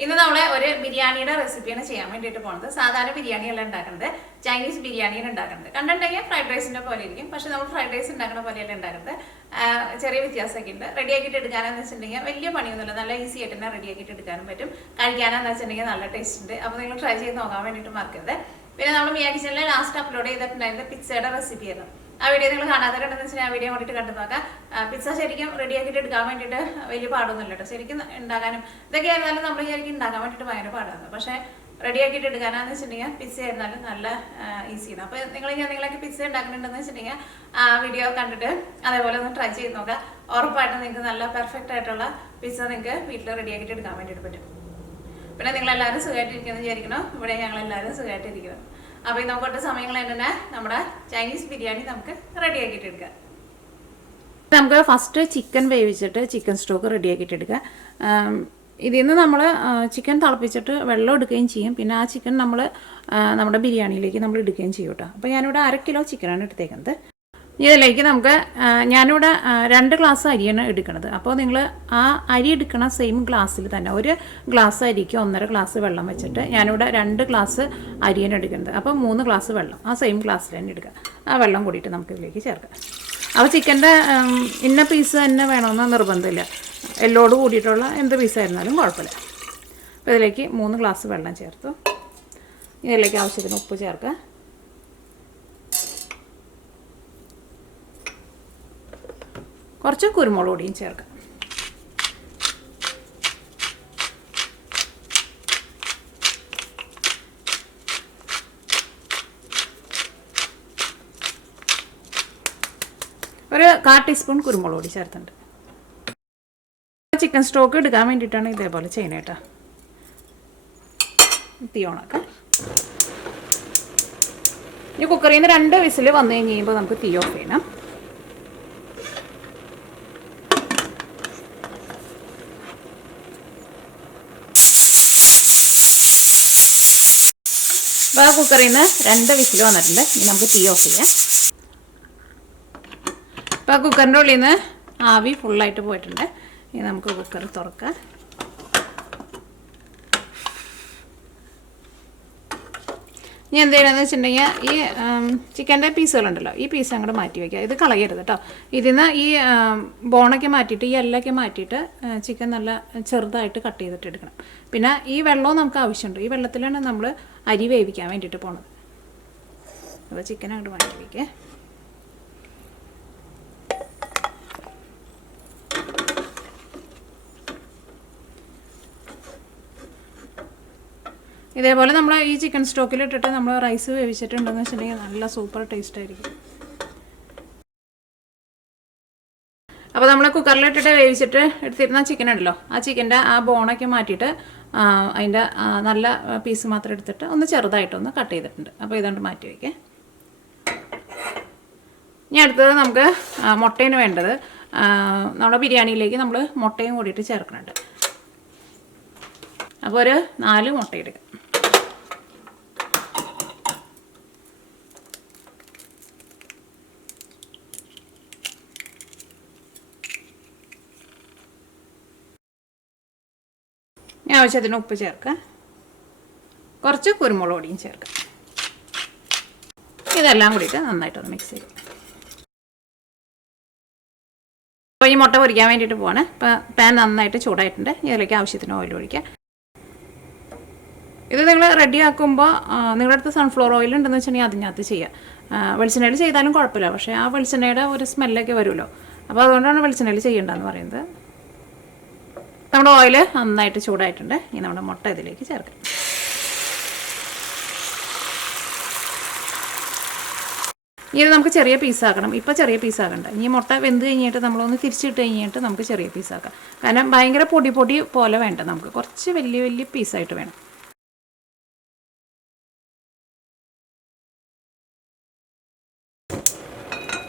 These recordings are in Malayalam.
ഇന്ന് നമ്മൾ ഒരു ബിരിയാണിയുടെ റെസിപ്പിയാണ് ചെയ്യാൻ വേണ്ടിയിട്ട് പോകുന്നത് സാധാരണ ബിരിയാണിയല്ല ഉണ്ടാക്കുന്നത്. ചൈനീസ് ബിരിയാണിയാണ് ഉണ്ടാക്കുന്നത്. കണ്ടിട്ടുണ്ടെങ്കിൽ ഫ്രൈഡ് റൈസിന്റെ പോലെ ഇരിക്കും. പക്ഷെ നമ്മൾ ഫ്രൈഡ് റൈസ് ഉണ്ടാക്കുന്ന പോലെയല്ല ഉണ്ടാക്കുന്നത്. ചെറിയ വ്യത്യാസമൊക്കെ ഉണ്ട്. റെഡി ആക്കിയിട്ട് എടുക്കാനെന്ന് വെച്ചിട്ടുണ്ടെങ്കിൽ വലിയ പണിയൊന്നുമില്ല. നല്ല ഈസി ആയിട്ട് തന്നെ റെഡി ആക്കിയിട്ട് എടുക്കാനും പറ്റും. കഴിക്കാനെന്ന് വെച്ചിട്ടുണ്ടെങ്കിൽ നല്ല ടേസ്റ്റ് ഉണ്ട്. അപ്പോൾ നിങ്ങൾ ട്രൈ ചെയ്ത് നോക്കാൻ വേണ്ടിയിട്ട് മറക്കരുത്. പിന്നെ നമ്മൾ മിയാ കിച്ചണിൽ ലാസ്റ്റ് അപ്ലോഡ് ചെയ്തിട്ടുണ്ടായിരുന്നത് പിസ്സയുടെ റെസിപ്പി ആയിരുന്നു. ആ വീഡിയോ നിങ്ങൾ കാണാത്തവരുണ്ടെന്ന് വെച്ചാൽ ആ വീഡിയോ വേണ്ടിയിട്ട് കണ്ടു നോക്കാം. പിസ്സ ശരിക്കും റെഡി ആക്കിയിട്ട് എടുക്കാൻ വേണ്ടിയിട്ട് വലിയ പാടൊന്നുമില്ല കേട്ടോ ശരിക്കും ഉണ്ടാക്കാനും ഇതൊക്കെ ആയിരുന്നാലും നമ്മൾ ശരിക്കും ഉണ്ടാക്കാൻ വേണ്ടിയിട്ട് ഭയങ്കര പാടാണ്. പക്ഷേ റെഡി ആക്കിയിട്ട് എടുക്കാനാന്ന് വെച്ചിട്ടുണ്ടെങ്കിൽ പിസ്സ ആയിരുന്നാലും നല്ല ഈസിയാണ് അപ്പോൾ നിങ്ങൾ നിങ്ങളൊക്കെ പിസ്സ ഉണ്ടാക്കുന്നുണ്ടെന്ന് വെച്ചിട്ടുണ്ടെങ്കിൽ ആ വീഡിയോ കണ്ടിട്ട് അതേപോലെ ഒന്ന് ട്രൈ ചെയ്ത് നോക്കുക ഉറപ്പായിട്ടും നിങ്ങൾക്ക് നല്ല പെർഫെക്റ്റ് ആയിട്ടുള്ള പിസ്സ നിങ്ങൾക്ക് വീട്ടിൽ റെഡി ആക്കിയിട്ട് എടുക്കാൻ വേണ്ടിയിട്ട് പറ്റും. പിന്നെ നിങ്ങൾ എല്ലാവരും സുഖമായിട്ടിരിക്കുന്നു വിചാരിക്കണം ഇവിടെ ഞങ്ങളെല്ലാവരും സുഖമായിട്ടിരിക്കുന്നു. അപ്പോൾ ഈ ഒട്ടും സമയങ്ങൾ തന്നെ നമ്മുടെ ചൈനീസ് ബിരിയാണി നമുക്ക് റെഡി ആക്കിയിട്ട് എടുക്കാം. നമുക്ക് ഫസ്റ്റ് ചിക്കൻ വേവിച്ചിട്ട് ചിക്കൻ സ്റ്റോക്ക് റെഡി ആക്കിയിട്ട് എടുക്കുക ഇതിൽ നിന്ന് നമ്മൾ ചിക്കൻ തിളപ്പിച്ചിട്ട് വെള്ളം എടുക്കുകയും ചെയ്യും. പിന്നെ ആ ചിക്കൻ നമ്മൾ നമ്മുടെ ബിരിയാണിയിലേക്ക് നമ്മൾ എടുക്കുകയും ചെയ്യും കേട്ടോ. അപ്പോൾ ഞാനിവിടെ അര കിലോ ചിക്കനാണ് എടുത്തേക്കുന്നത്. ഇതിലേക്ക് നമുക്ക് ഞാനിവിടെ രണ്ട് ഗ്ലാസ് അരിയാണ് എടുക്കുന്നത് അപ്പോൾ നിങ്ങൾ ആ അരി എടുക്കണ സെയിം ഗ്ലാസ്സിൽ തന്നെ ഒരു ഗ്ലാസ് അരിക്ക് ഒന്നര ഗ്ലാസ് വെള്ളം വെച്ചിട്ട് ഞാനിവിടെ രണ്ട് ഗ്ലാസ് അരിയാണ് എടുക്കുന്നത്. അപ്പോൾ മൂന്ന് ഗ്ലാസ് വെള്ളം ആ സെയിം ഗ്ലാസ്സിൽ തന്നെ എടുക്കുക. ആ വെള്ളം കൂടിയിട്ട് നമുക്ക് ഇതിലേക്ക് ചേർക്കാം. അപ്പോൾ ചിക്കന്റെ ഇന്ന പീസ് തന്നെ വേണമെന്ന് നിർബന്ധമില്ല. എല്ലോട് കൂടിയിട്ടുള്ള എന്ത് പീസായിരുന്നാലും കുഴപ്പമില്ല. അപ്പോൾ ഇതിലേക്ക് മൂന്ന് ഗ്ലാസ് വെള്ളം ചേർത്തു. ഇതിലേക്ക് ആവശ്യത്തിന് ഉപ്പ് ചേർക്കുക. കുറച്ച് കുരുമുളക് പൊടിയും ചേർക്കാം. ഒരു കാ ടീസ്പൂൺ കുരുമുളക് പൊടി ചേർത്തിട്ടുണ്ട്. ചിക്കൻ സ്റ്റോക്ക് എടുക്കാൻ വേണ്ടിയിട്ടാണ് ഇതേപോലെ ചെയ്യുന്നത് കേട്ടോ. തീ ഓണാക്കാം ഈ കുക്കറിൽ നിന്ന് രണ്ട് വിസിൽ വന്നു കഴിഞ്ഞ് കഴിയുമ്പോൾ നമുക്ക് തീ ഓഫ് ചെയ്യണം. അപ്പോൾ ആ കുക്കറിൽ നിന്ന് രണ്ട് വിസിൽ വന്നിട്ടുണ്ട്. ഇനി നമുക്ക് തീ ഓഫ് ചെയ്യാം. അപ്പോൾ ആ കുക്കറിന്റെ ഉള്ളിൽ നിന്ന് ആവി ഫുള്ളായിട്ട് പോയിട്ടുണ്ട്. ഇനി നമുക്ക് കുക്കർ തുറക്കാം. ഇനി എന്ത് ചെയ്യണമെന്ന് വെച്ചിട്ടുണ്ടെങ്കിൽ ഈ ചിക്കന്റെ പീസുകളുണ്ടല്ലോ ഈ പീസ് അങ്ങോട്ട് മാറ്റി വയ്ക്കുക. ഇത് കളയരുത് കേട്ടോ. ഇതിൽ നിന്ന് ഈ ബോണൊക്കെ മാറ്റിയിട്ട് ഈ എല്ലൊക്കെ മാറ്റിയിട്ട് ചിക്കൻ നല്ല ചെറുതായിട്ട് കട്ട് ചെയ്തിട്ട് എടുക്കണം. പിന്നെ ഈ വെള്ളവും നമുക്ക് ആവശ്യമുണ്ട്. ഈ വെള്ളത്തിലാണ് നമ്മൾ അരി വേവിക്കാൻ വേണ്ടിയിട്ട് പോണത്. അപ്പോൾ ചിക്കൻ അങ്ങോട്ട് മാറ്റി വയ്ക്കേ. ഇതേപോലെ നമ്മൾ ഈ ചിക്കൻ സ്റ്റോക്കിൽ ഇട്ടിട്ട് നമ്മൾ റൈസ് വേവിച്ചിട്ടുണ്ടെന്ന് വെച്ചിട്ടുണ്ടെങ്കിൽ നല്ല സൂപ്പർ ടേസ്റ്റ് ആയിരിക്കും. അപ്പോൾ നമ്മൾ കുക്കറിൽ കുക്കറിലിട്ടിട്ട് വേവിച്ചിട്ട് എടുത്തിരുന്ന ചിക്കൻ ഉണ്ടല്ലോ ആ ചിക്കന്റെ ആ ബോണൊക്കെ മാറ്റിയിട്ട് അതിന്റെ നല്ല പീസ് മാത്രം എടുത്തിട്ട് ഒന്ന് ചെറുതായിട്ടൊന്ന് കട്ട് ചെയ്തിട്ടുണ്ട്. അപ്പോൾ ഇതുകൊണ്ട് മാറ്റി വയ്ക്കേ ഇനി അടുത്തത് നമുക്ക് മുട്ടേന് വേണ്ടത് നമ്മുടെ ബിരിയാണിയിലേക്ക് നമ്മൾ മുട്ടയും കൂടിയിട്ട് ചേർക്കുന്നുണ്ട്. അപ്പോൾ ഒരു നാല് മുട്ട ഇനി ആവശ്യത്തിന് ഉപ്പ് ചേർക്കാം. കുറച്ച് കുരുമുളക് പൊടിയും ചേർക്കാം. ഇതെല്ലാം കൂടിയിട്ട് നന്നായിട്ടൊന്ന് മിക്സ് ചെയ്യും. അപ്പോൾ ഈ മുട്ട പൊരിക്കാൻ വേണ്ടിയിട്ട് പോവാണ്. ഇപ്പോൾ പാൻ നന്നായിട്ട് ചൂടായിട്ടുണ്ട്. ഇതിലേക്ക് ആവശ്യത്തിന് ഓയിൽ ഒഴിക്കാം. ഇത് നിങ്ങൾ റെഡി ആക്കുമ്പോൾ നിങ്ങളുടെ അടുത്ത് സൺഫ്ലവർ ഓയിൽ ഉണ്ടെന്ന് വെച്ചിട്ടുണ്ടെങ്കിൽ അതിനകത്ത് ചെയ്യുക വെളിച്ചെണ്ണയിൽ ചെയ്താലും കുഴപ്പമില്ല. പക്ഷേ ആ വെളിച്ചെണ്ണയുടെ ഒരു സ്മെല്ലൊക്കെ വരുമല്ലോ. അപ്പോൾ അതുകൊണ്ടാണ് വെളിച്ചെണ്ണയിൽ ചെയ്യേണ്ടതെന്ന് പറയുന്നത്. നമ്മുടെ ഓയിൽ നന്നായിട്ട് ചൂടായിട്ടുണ്ട്. ഇനി നമ്മുടെ മുട്ട ഇതിലേക്ക് ചേർക്കാം. ഇനി നമുക്ക് ചെറിയ പീസാക്കണം ഇപ്പോൾ ചെറിയ പീസാക്കണ്ട ഇനി മുട്ട വെന്ത് കഴിഞ്ഞിട്ട് നമ്മളൊന്ന് തിരിച്ചിട്ട് കഴിഞ്ഞിട്ട് നമുക്ക് ചെറിയ പീസാക്കാം കാരണം ഭയങ്കര പൊടി പൊടി പോലെ വേണ്ട നമുക്ക്. കുറച്ച് വലിയ വലിയ പീസായിട്ട് വേണം.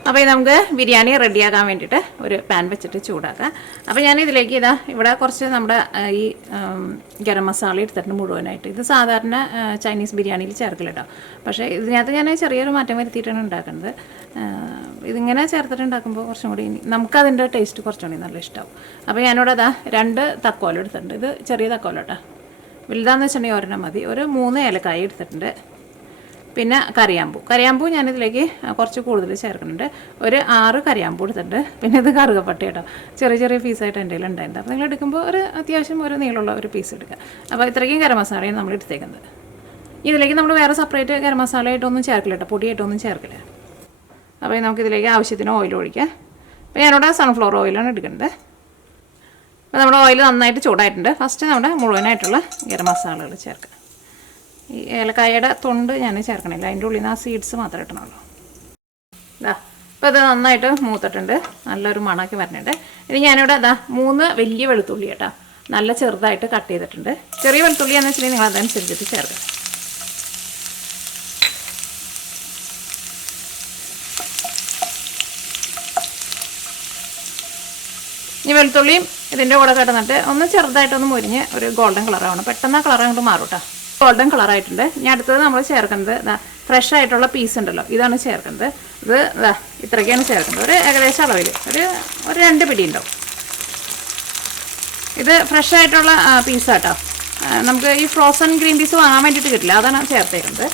അപ്പോൾ നമുക്ക് ബിരിയാണി റെഡിയാക്കാൻ വേണ്ടിയിട്ട് ഒരു പാൻ വെച്ചിട്ട് ചൂടാക്കാം. അപ്പോൾ ഞാൻ ഇതിലേക്ക് ഇതാ ഇവിടെ കുറച്ച് നമ്മുടെ ഈ ഗരം മസാല എടുത്തിട്ടുണ്ട് മുഴുവനായിട്ട്. ഇത് സാധാരണ ചൈനീസ് ബിരിയാണിയിൽ ചേർക്കില്ല കേട്ടോ പക്ഷേ ഇതിനകത്ത് ഞാൻ ചെറിയൊരു മാറ്റം വരുത്തിയിട്ടാണ് ഉണ്ടാക്കുന്നത്. ഇതിങ്ങനെ ചേർത്തിട്ട് ഉണ്ടാക്കുമ്പോൾ കുറച്ചും കൂടി നമുക്കതിന്റെ ടേസ്റ്റ് കുറച്ചും കൂടി നല്ല ഇഷ്ടമാവും അപ്പോൾ ഞാനിവിടെ അതാ രണ്ട് തക്കോലം എടുത്തിട്ടുണ്ട്. ഇത് ചെറിയ തക്കോലോട്ടാ വലുതാന്ന് വെച്ചിട്ടുണ്ടെങ്കിൽ ഒരെണ്ണം മതി. ഒരു മൂന്ന് ഏലക്കായ എടുത്തിട്ടുണ്ട്. പിന്നെ കറിയാമ്പൂ. കറിയാമ്പൂ ഞാനിതിലേക്ക് കുറച്ച് കൂടുതൽ ചേർക്കുന്നുണ്ട്. ഒരു ആറ് കറിയാമ്പൂ എടുത്തിട്ടുണ്ട്. പിന്നെ ഇത് കറുകപ്പട്ട കേട്ടോ. ചെറിയ ചെറിയ പീസായിട്ട് എന്റെ കയ്യിൽ ഉണ്ടായിരുന്നു അപ്പോൾ നിങ്ങൾ എടുക്കുമ്പോൾ ഒരു അത്യാവശ്യം ഒരു നീളമുള്ള ഒരു പീസ് എടുക്കുക. അപ്പോൾ ഇത്രയ്ക്കും ഗരം മസാലയാണ് നമ്മൾ എടുത്തേക്കുന്നത്. ഇതിലേക്ക് നമ്മൾ വേറെ സെപ്പറേറ്റ് ഗരം മസാല ചേർക്കില്ല കേട്ടോ. പൊടിയായിട്ടൊന്നും ചേർക്കില്ല. അപ്പോൾ നമുക്കിതിലേക്ക് ആവശ്യത്തിന് ഓയിൽ ഒഴിക്കാം. അപ്പോൾ ഞാനിവിടെ സൺഫ്ലവർ ഓയിലാണ് എടുക്കുന്നത്. അപ്പോൾ നമ്മുടെ ഓയിൽ നന്നായിട്ട് ചൂടായിട്ടുണ്ട്. ഫസ്റ്റ് നമ്മുടെ മുഴുവനായിട്ടുള്ള ഗരം മസാലകൾ ചേർക്കുക. ഈ ഏലക്കായയുടെ തൊണ്ട് ഞാൻ ചേർക്കണില്ല. അതിന്റെ ഉള്ളിൽ നിന്ന് ആ സീഡ്സ് മാത്രമേ ഇട്ടണുള്ളൂ. ഇതാ അപ്പോൾ ഇത് നന്നായിട്ട് മൂത്തിട്ടുണ്ട്. നല്ലൊരു മണമൊക്കെ വരുന്നുണ്ട്. ഇനി ഞാനിവിടെ ഇതാ മൂന്ന് വലിയ വെളുത്തുള്ളി കേട്ടോ. നല്ല ചെറുതായിട്ട് കട്ട് ചെയ്തിട്ടുണ്ട്. ചെറിയ വെളുത്തുള്ളി എന്ന് വെച്ചിട്ടുണ്ടെങ്കിൽ നിങ്ങൾ അതനുസരിച്ചിട്ട് ചേർക്കാം ഇനി വെളുത്തുള്ളിയും ഇതിന്റെ കൂടെ കിടന്നിട്ട് ഒന്ന് ചെറുതായിട്ടൊന്ന് മുരിഞ്ഞ് ഒരു ഗോൾഡൻ കളറാവണം പെട്ടെന്ന് ആ കളർ അങ്ങോട്ട് മാറും കേട്ടോ. ഗോൾഡൻ കളറായിട്ടുണ്ട് ഇനി അടുത്തത് നമ്മൾ ചേർക്കുന്നത് ഫ്രഷ് ആയിട്ടുള്ള പീസ് ഉണ്ടല്ലോ. ഇതാണ് ചേർക്കുന്നത്. ഇത് ഇതാ ഇത്രയ്ക്കാണ് ചേർക്കുന്നത്. ഒരു ഏകദേശം അളവിൽ ഒരു ഒരു രണ്ട് പിടി ഉണ്ടാവും. ഇത് ഫ്രഷ് ആയിട്ടുള്ള പീസാട്ടോ നമുക്ക് ഈ ഫ്രോസൺ ഗ്രീൻ പീസ് വാങ്ങാൻ വേണ്ടിയിട്ട് കിട്ടില്ല. അതാണ് ചേർത്തേക്കുന്നത്.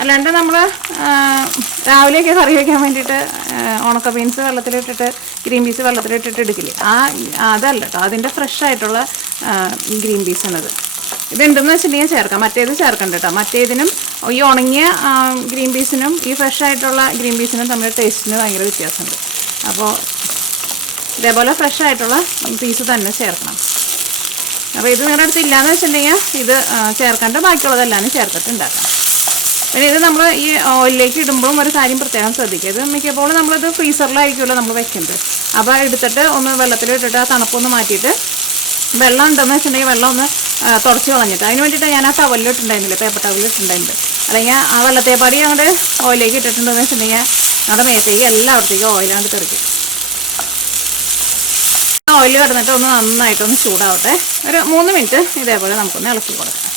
അല്ലാണ്ട് നമ്മൾ രാവിലെയൊക്കെ കറി വയ്ക്കാൻ വേണ്ടിയിട്ട് ഉണക്ക ബീൻസ് വെള്ളത്തിലിട്ടിട്ട് ഗ്രീൻ പീസ് വെള്ളത്തിലിട്ടിട്ട് എടുക്കില്ലേ? ആ അതല്ല കേട്ടോ. അതിന്റെ ഫ്രഷ് ആയിട്ടുള്ള ഗ്രീൻ പീസ് ആണത്. ഇതുണ്ടെന്ന് വെച്ചിട്ടുണ്ടെങ്കിൽ ചേർക്കാം. മറ്റേത് ചേർക്കണ്ട കേട്ടോ മറ്റേതിനും ഈ ഉണങ്ങിയ ഗ്രീൻ പീസിനും ഈ ഫ്രഷ് ആയിട്ടുള്ള ഗ്രീൻ പീസിനും തമ്മിൽ ടേസ്റ്റിന് ഭയങ്കര വ്യത്യാസമുണ്ട്. അപ്പോൾ ഇതേപോലെ ഫ്രഷ് ആയിട്ടുള്ള പീസ് തന്നെ ചേർക്കണം. അപ്പോൾ ഇത് നിങ്ങളുടെ അടുത്ത് ഇല്ലയെന്ന് വെച്ചിട്ടുണ്ടെങ്കിൽ ഇത് ചേർക്കേണ്ട ബാക്കിയുള്ളതെല്ലാം ചേർത്തിട്ട് ഉണ്ടാക്കാം. പിന്നെ ഇത് നമ്മൾ ഈ ഓയിലിലേക്ക് ഇടുമ്പോഴും ഒരു കാര്യം പ്രത്യേകം ശ്രദ്ധിക്കുക. ഇത് മിക്കപ്പോഴും നമ്മളിത് ഫ്രീസറിലായിരിക്കുമല്ലോ നമ്മൾ വെക്കുന്നത്. അപ്പോൾ എടുത്തിട്ട് ഒന്ന് വെള്ളത്തിൽ ഇട്ടിട്ട് ആ തണുപ്പൊന്ന് മാറ്റിയിട്ട് വെള്ളം ഉണ്ടെന്ന് വെച്ചിട്ടുണ്ടെങ്കിൽ വെള്ളം ഒന്ന് തുടച്ച് കളഞ്ഞിട്ട്. അതിന് വേണ്ടിയിട്ട് ഞാൻ ആ ടവലിലിട്ടുണ്ടായിരുന്നില്ല പേപ്പർ ടവലിലിട്ടുണ്ടായിരുന്നത് അല്ലെങ്കിൽ ആ വെള്ളത്തേപ്പാടി അങ്ങോട്ട് ഓയിലേക്ക് ഇട്ടിട്ടുണ്ടെന്ന് വെച്ചിട്ടുണ്ടെങ്കിൽ നമ്മുടെ മേത്തേക്ക് എല്ലായിടത്തേക്കും ഓയിലാണ്ട് തെറിക്കും ഓയിൽ കിടന്നിട്ട് ഒന്ന് നന്നായിട്ടൊന്ന് ചൂടാവട്ടെ. ഒരു മൂന്ന് മിനിറ്റ് ഇതേപോലെ നമുക്കൊന്ന് ഇളക്കി കൊടുക്കാം.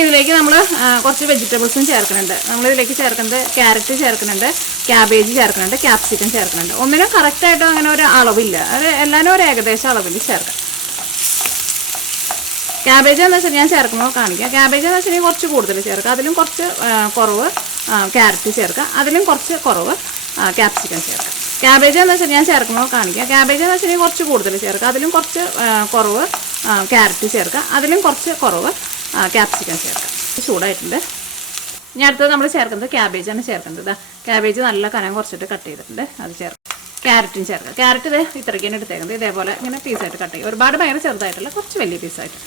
ഇതിലേക്ക് നമ്മൾ കുറച്ച് വെജിറ്റബിൾസും ചേർക്കുന്നുണ്ട്. നമ്മളിതിലേക്ക് ചേർക്കുന്നത് ക്യാരറ്റ് ചേർക്കുന്നുണ്ട് ക്യാബേജ് ചേർക്കുന്നുണ്ട് ക്യാപ്സിക്കം ചേർക്കുന്നുണ്ട്. ഒന്നിനും കറക്റ്റായിട്ട് അങ്ങനെ ഒരു അളവില്ല. അത് എല്ലാവരും ഒരു ഏകദേശം അളവിൽ ചേർക്കാം. ക്യാബേജ് എന്ന് വെച്ചാൽ ഞാൻ ചേർക്കുമ്പോൾ കാണിക്കാം. ക്യാബേജ് എന്ന് വെച്ചാൽ കുറച്ച് കൂടുതൽ ചേർക്കുക അതിലും കുറച്ച് കുറവ് ക്യാരറ്റ് ചേർക്കുക അതിലും കുറച്ച് കുറവ് ക്യാപ്സിക്കം ചേർക്കുക ക്യാബേജ് എന്ന് വെച്ചാൽ ഞാൻ ചേർക്കുമ്പോൾ കാണിക്കാം. ക്യാബേജ് എന്ന് വെച്ചാൽ കുറച്ച് കൂടുതൽ ചേർക്കുക അതിലും കുറച്ച് കുറവ് ക്യാരറ്റ് ചേർക്കുക അതിലും കുറച്ച് കുറവ് ക്യാപ്സിക്കം ചേർക്കാം. ചൂടായിട്ടുണ്ട്. ഇനി അടുത്തത് നമ്മൾ ചേർക്കുന്നത് ക്യാബേജാണ് ചേർക്കുന്നത് ഇതാ ക്യാബേജ് നല്ല കനം കുറച്ചിട്ട് കട്ട് ചെയ്തിട്ടുണ്ട്. അത് ചേർക്കാം. ക്യാരറ്റും ചേർക്കാം. ക്യാരറ്റ് ഇത് ഇത്രയ്ക്കാണ് എടുത്തേക്കുന്നത്. ഇതേപോലെ ഇങ്ങനെ പീസായിട്ട് കട്ട് ചെയ്യും. ഒരുപാട് ഭയങ്കര ചെറുതായിട്ടുള്ള കുറച്ച് വലിയ പീസായിട്ട്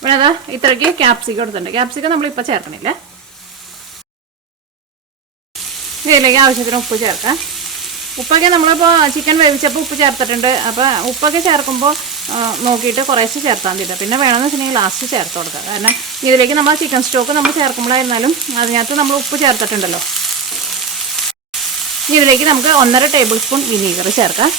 ഇവിടെ അതാ ഇത്രയ്ക്ക് ക്യാപ്സിക്കം എടുത്തിട്ടുണ്ട്. ക്യാപ്സിക്കം നമ്മളിപ്പോൾ ചേർക്കണില്ല. ഇതിലേക്ക് ആവശ്യത്തിന് ഉപ്പ് ചേർക്കാം. ഉപ്പൊക്കെ നമ്മളിപ്പോൾ ചിക്കൻ വേവിച്ചപ്പോൾ ഉപ്പ് ചേർത്തിട്ടുണ്ട്. അപ്പോൾ ഉപ്പൊക്കെ ചേർക്കുമ്പോൾ നോക്കിയിട്ട് കുറേശ്ശെ ചേർത്താൽ മതി പിന്നെ വേണമെന്ന് വെച്ചിട്ടുണ്ടെങ്കിൽ ലാസ്റ്റ് ചേർത്ത് കൊടുക്കുക കാരണം ഇതിലേക്ക് നമ്മൾ ചിക്കൻ സ്റ്റോക്ക് നമ്മൾ ചേർക്കുമ്പോഴായിരുന്നാലും അതിനകത്ത് നമ്മൾ ഉപ്പ് ചേർത്തിട്ടുണ്ടല്ലോ. ഇതിലേക്ക് നമുക്ക് ഒന്നര ടേബിൾ സ്പൂൺ വിനീഗർ ചേർക്കാം.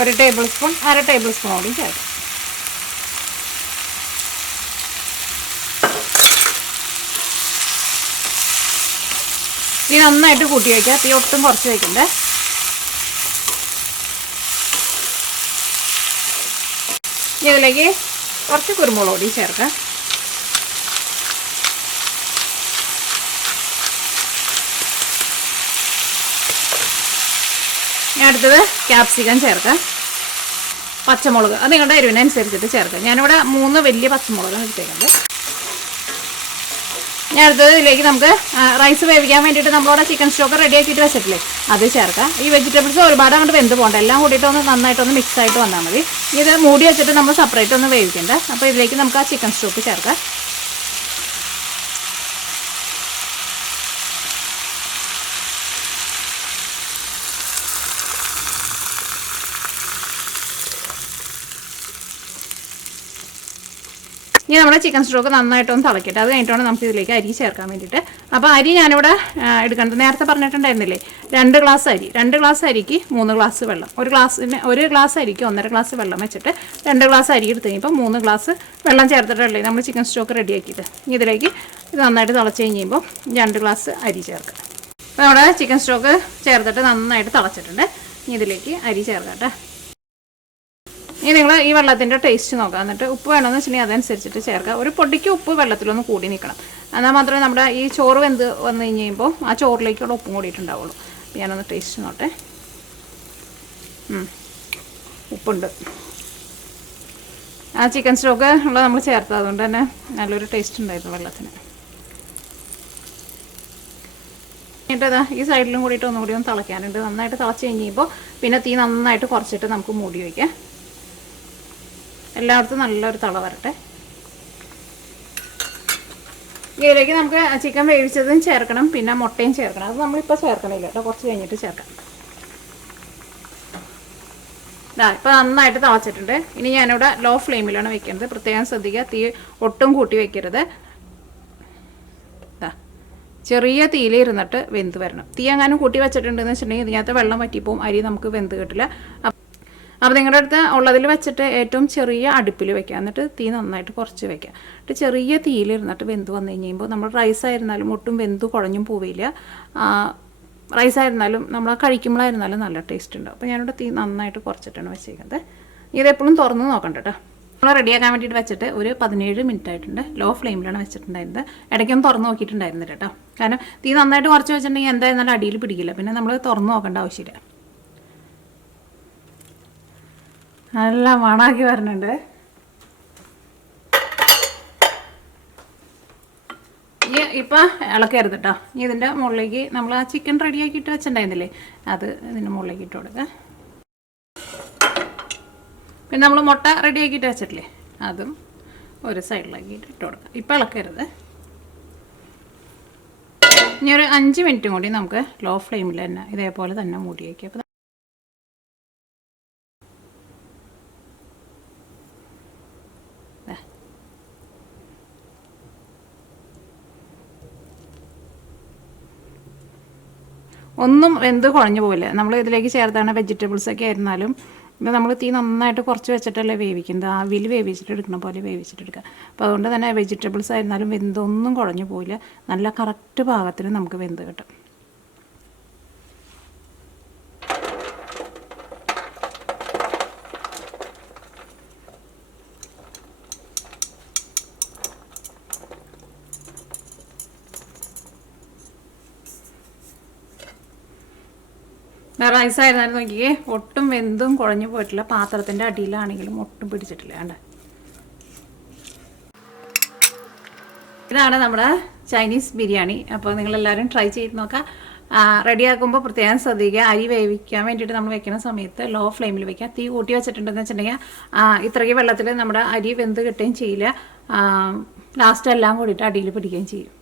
ഒരു ടേബിൾ സ്പൂൺ അര ടേബിൾ സ്പൂൺ കൂടി ചേർക്കാം. തീ നന്നായിട്ട് കൂട്ടി വയ്ക്കുക തീ ഒട്ടും കുറച്ച് വയ്ക്കണ്ടേ. ഇതിലേക്ക് കുറച്ച് കുരുമുളക് പൊടി ചേർക്കാം. അടുത്തത് ക്യാപ്സിക്കം ചേർക്കാം. പച്ചമുളക് അത് നിങ്ങളുടെ എരിവിനനുസരിച്ചിട്ട് ചേർക്കാം. ഞാനിവിടെ മൂന്ന് വലിയ പച്ചമുളകാണ് എടുത്തേക്കുന്നത്. അടുത്തത് ഇതിലേക്ക് നമുക്ക് റൈസ് വേവിക്കാൻ വേണ്ടിയിട്ട് നമ്മളവിടെ ചിക്കൻ സ്റ്റോക്ക് റെഡി ആക്കിയിട്ട് വെച്ചിട്ടില്ലേ? അത് ചേർക്കാം. ഈ വെജിറ്റബിൾസ് ഒരുപാട് അങ്ങോട്ട് വെന്ത് പോകണ്ട. എല്ലാം കൂടിയിട്ട് ഒന്ന് നന്നായിട്ടൊന്ന് മിക്സ് ആയിട്ട് വന്നാൽ മതി. ഇത് മൂടി വെച്ചിട്ട് നമ്മൾ സെപ്പറേറ്റ് ഒന്ന് വേവിക്കണ്ട. അപ്പോൾ ഇതിലേക്ക് നമുക്ക് ആ ചിക്കൻ സ്റ്റോക്ക് ചേർക്കാം. ഇനി നമ്മുടെ ചിക്കൻ സ്റ്റോക്ക് നന്നായിട്ടൊന്ന് തിളക്കട്ടെ. അത് കഴിഞ്ഞിട്ടാണ് നമുക്ക് ഇതിലേക്ക് അരി ചേർക്കാൻ വേണ്ടിയിട്ട്. അപ്പോൾ അരി ഞാനിവിടെ എടുക്കേണ്ടത് നേരത്തെ പറഞ്ഞിട്ടുണ്ടായിരുന്നില്ലേ? രണ്ട് ഗ്ലാസ് അരി. രണ്ട് ഗ്ലാസ് അരിക്ക് മൂന്ന് ഗ്ലാസ് വെള്ളം. ഒരു ഗ്ലാസ്സിന് ഒരു ഗ്ലാസ് അരിക്ക് ഒന്നര ഗ്ലാസ് വെള്ളം വെച്ചിട്ട് രണ്ട് ഗ്ലാസ് അരി എടുത്ത് കഴിയുമ്പോൾ മൂന്ന് ഗ്ലാസ് വെള്ളം ചേർത്തിട്ടല്ലേ നമ്മൾ ചിക്കൻ സ്റ്റോക്ക് റെഡിയാക്കിയിട്ട് ഇനി ഇതിലേക്ക് ഇത് നന്നായിട്ട് തിളച്ച് കഴിഞ്ഞുമ്പോൾ രണ്ട് ഗ്ലാസ് അരി ചേർക്കുക. അപ്പോൾ നമ്മുടെ ചിക്കൻ സ്റ്റോക്ക് ചേർത്തിട്ട് നന്നായിട്ട് തിളച്ചിട്ടുണ്ട്. ഇനി ഇതിലേക്ക് അരി ചേർക്കട്ടെ ഇനി നിങ്ങൾ ഈ വെള്ളത്തിന്റെ ടേസ്റ്റ് നോക്കുക. എന്നിട്ട് ഉപ്പ് വേണമെന്ന് വെച്ചിട്ടുണ്ടെങ്കിൽ അതനുസരിച്ചിട്ട് ചേർക്കുക. ഒരു പൊടിക്ക് ഉപ്പ് വെള്ളത്തിലൊന്ന് കൂടി നിൽക്കണം. എന്നാൽ മാത്രമേ നമ്മുടെ ഈ ചോറ് വെന്ത് വന്നു കഴിഞ്ഞ് കഴിയുമ്പോൾ ആ ചോറിലേക്കുള്ള ഉപ്പും കൂടിയിട്ടുണ്ടാവുള്ളൂ ഞാനൊന്ന് ടേസ്റ്റ് നോട്ടെ. ഉപ്പുണ്ട്. ആ ചിക്കൻ സ്റ്റോക്ക് ഉള്ള നമ്മൾ ചേർത്തത്. അതുകൊണ്ട് തന്നെ നല്ലൊരു ടേസ്റ്റ് ഉണ്ടായിരുന്നു വെള്ളത്തിന്. എന്നിട്ട് ഈ സൈഡിലും കൂടിയിട്ട് ഒന്നുകൂടി ഒന്ന് തിളയ്ക്കാനുണ്ട്. നന്നായിട്ട് തിളച്ച് കഴിഞ്ഞ് കഴിയുമ്പോൾ പിന്നെ തീ നന്നായിട്ട് കുറച്ചിട്ട് നമുക്ക് മൂടി വയ്ക്കാം. എല്ലായിടത്തും നല്ലൊരു തള വരട്ടെ. ഇതിലേക്ക് നമുക്ക് ചിക്കൻ വേവിച്ചതും ചേർക്കണം പിന്നെ മുട്ടയും ചേർക്കണം. അത് നമ്മളിപ്പോൾ ചേർക്കണില്ല കേട്ടോ കുറച്ച് കഴിഞ്ഞിട്ട് ചേർക്കാം. ഇതാ ഇപ്പോൾ നന്നായിട്ട് തളച്ചിട്ടുണ്ട്. ഇനി ഞാനിവിടെ ലോ ഫ്ലെയിമിലാണ് വെക്കുന്നത്. പ്രത്യേകം ശ്രദ്ധിക്കുക തീ ഒട്ടും കൂട്ടി വെക്കരുത്. ചെറിയ തീയിൽ ഇരുന്നിട്ട് വെന്ത് വരണം. തീ എങ്ങാനും കൂട്ടി വെച്ചിട്ടുണ്ടെന്ന് വെച്ചിട്ടുണ്ടെങ്കിൽ ഇതിനകത്ത് വെള്ളം വറ്റിപ്പോവും അരി നമുക്ക് വെന്ത് കിട്ടില്ല. അപ്പോൾ നിങ്ങളുടെ അടുത്ത് ഉള്ളതിൽ വെച്ചിട്ട് ഏറ്റവും ചെറിയ അടുപ്പിൽ വെക്കുക എന്നിട്ട് തീ നന്നായിട്ട് കുറച്ച് വെക്കുക എന്നിട്ട് ചെറിയ തീയിലിരുന്നിട്ട് വെന്ത് വന്നു കഴിയുമ്പോൾ നമ്മൾ റൈസ് ആയിരുന്നാലും ഒട്ടും വെന്ത് കുഴഞ്ഞും പോവില്ല റൈസ് ആയിരുന്നാലും നമ്മൾ കഴിക്കുമ്പോഴായിരുന്നാലും നല്ല ടേസ്റ്റ് ഉണ്ടാവും. അപ്പോൾ ഞാനിവിടെ തീ നന്നായിട്ട് കുറച്ചിട്ടാണ് വെച്ചേക്കുന്നത്. ഇതെപ്പോഴും തുറന്ന് നോക്കണ്ട കേട്ടോ നമ്മൾ റെഡിയാക്കാൻ വേണ്ടിയിട്ട് വെച്ചിട്ട് ഒരു പതിനേഴ് മിനിറ്റ് ആയിട്ടുണ്ട് ലോ ഫ്ലെയിമിലാണ് വെച്ചിട്ടുണ്ടായിരുന്നത്. ഇടയ്ക്കൊന്നും തുറന്ന് നോക്കിയിട്ടുണ്ടായിരുന്നില്ല കേട്ടോ. കാരണം തീ നന്നായിട്ട് കുറച്ച് വെച്ചിട്ടുണ്ടെങ്കിൽ എന്തായിരുന്നാലും അടിയിൽ പിടിക്കില്ല. പിന്നെ നമ്മൾ തുറന്ന് നോക്കേണ്ട ആവശ്യമില്ല. നല്ല മണാക്കി വരണുണ്ട് ഈ ഇപ്പം ഇളക്കരുത് കേട്ടോ ഇനി ഇതിന്റെ മുകളിലേക്ക് നമ്മൾ ആ ചിക്കൻ റെഡിയാക്കിയിട്ട് വെച്ചിട്ടുണ്ടായിരുന്നില്ലേ? അത് ഇതിന്റെ മുകളിലേക്ക് ഇട്ട് കൊടുക്കുക പിന്നെ നമ്മൾ മുട്ട റെഡിയാക്കിയിട്ട് വെച്ചിട്ടില്ലേ? അതും ഒരു സൈഡിലാക്കിയിട്ട് ഇട്ട് കൊടുക്കുക ഇപ്പം ഇളക്കരുത്. ഇനി ഒരു അഞ്ച് മിനിറ്റും കൂടി നമുക്ക് ലോ ഫ്ലെയിമിൽ തന്നെ ഇതേപോലെ തന്നെ മൂടി ഒന്നും എന്ത് കുഴഞ്ഞു പോകില്ല നമ്മൾ ഇതിലേക്ക് ചേർത്താണ് വെജിറ്റബിൾസ് ഒക്കെ ആയിരുന്നാലും. ഇപ്പം നമ്മൾ തീ നന്നായിട്ട് കുറച്ച് വെച്ചിട്ടല്ലേ വേവിക്കുന്നത്. ആവിയിൽ വേവിച്ചിട്ട് എടുക്കണ പോലെ വേവിച്ചിട്ട് എടുക്കുക. അപ്പോൾ അതുകൊണ്ട് തന്നെ വെജിറ്റബിൾസ് ആയിരുന്നാലും വെന്തൊന്നും കുഴഞ്ഞു പോയില്ല നല്ല കറക്റ്റ് പാകത്തിന് നമുക്ക് വെന്ത് കിട്ടും. റൈസ് ആയിരുന്നാലും നോക്കിയേ ഒട്ടും വെന്തും കുഴഞ്ഞു പോയിട്ടില്ല. പാത്രത്തിന്റെ അടിയിലാണെങ്കിലും ഒട്ടും പിടിച്ചിട്ടില്ല കണ്ട? ഇതാണ് നമ്മുടെ ചൈനീസ് ബിരിയാണി. അപ്പോൾ നിങ്ങളെല്ലാവരും ട്രൈ ചെയ്ത് നോക്കാം. റെഡിയാക്കുമ്പോൾ പ്രത്യേകം ശ്രദ്ധിക്കുക. അരി വേവിക്കാൻ വേണ്ടിയിട്ട് നമ്മൾ വെക്കുന്ന സമയത്ത് ലോ ഫ്ലെയിമിൽ വെക്കാം തീ കൂട്ടി വെച്ചിട്ടുണ്ടെന്ന് വെച്ചിട്ടുണ്ടെങ്കിൽ ഇത്രയും വെള്ളത്തിൽ നമ്മുടെ അരി വെന്ത് കിട്ടുകയും ചെയ്യില്ല. ലാസ്റ്റ് എല്ലാം കൂടിയിട്ട് അടിയിൽ പിടിക്കുകയും ചെയ്യും.